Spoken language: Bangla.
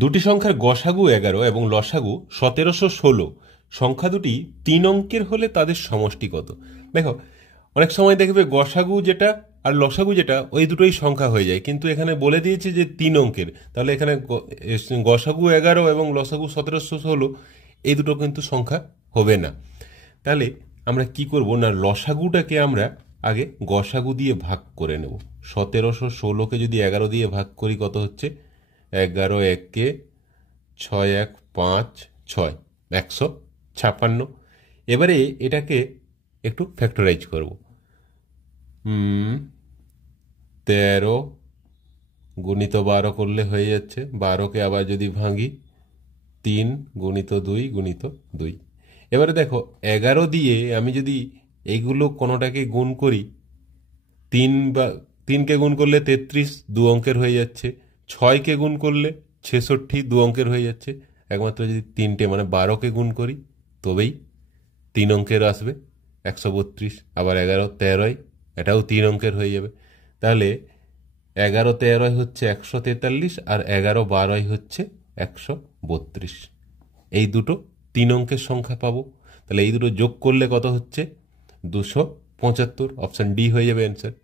দুটি সংখ্যার গসাগু 11 এবং লসাগু 1716। সংখ্যা দুটি 3 অঙ্কের হলে তাদের সমষ্টি কত? দেখো, অনেক সময় দেখবে গসাগু যেটা আর লসাগু যেটা ওই দুটোই সংখ্যা হয়ে যায়, কিন্তু এখানে বলে দিয়েছে যে 3 অঙ্কের, তাহলে এখানে গসাগু 11 এবং লসাগু 1716 এই দুটো কিন্তু সংখ্যা হবে না। তাহলে আমরা কি করব না, লসাগুটাকে আমরা আগে গসাগু দিয়ে ভাগ করে নেব। 1716কে যদি 11 দিয়ে ভাগ করি কত হচ্ছে? 11 একে 6 1 5 6, 156। এবারে এটাকে একটু ফ্যাক্টরাইজ করব। 13 গুণিত 12 করলে হয়ে যাচ্ছে। 12কে আবার যদি ভাঙি 3 গুণিত 2 গুণিত 2। এবারে দেখো, 11 দিয়ে আমি যদি এইগুলো কোনোটাকে গুণ করি, 3কে গুণ করলে 33 দু অঙ্কের হয়ে যাচ্ছে। 6কে গুণ করলে 66 দু অঙ্কের হয়ে যাচ্ছে। একমাত্র যদি 3টে মানে 12কে গুণ করি তবেই 3 অঙ্কের আসবে, 132। আবার 11 13, এটাও 3 অঙ্কের হয়ে যাবে। তাহলে 11 13 হচ্ছে 143, আর 11 12 হচ্ছে 132। এই দুটো 3 অঙ্কের সংখ্যা পাবো। তাহলে এই দুটো যোগ করলে কত হচ্ছে? 275। অপশান ডি হয়ে যাবে অ্যান্সার।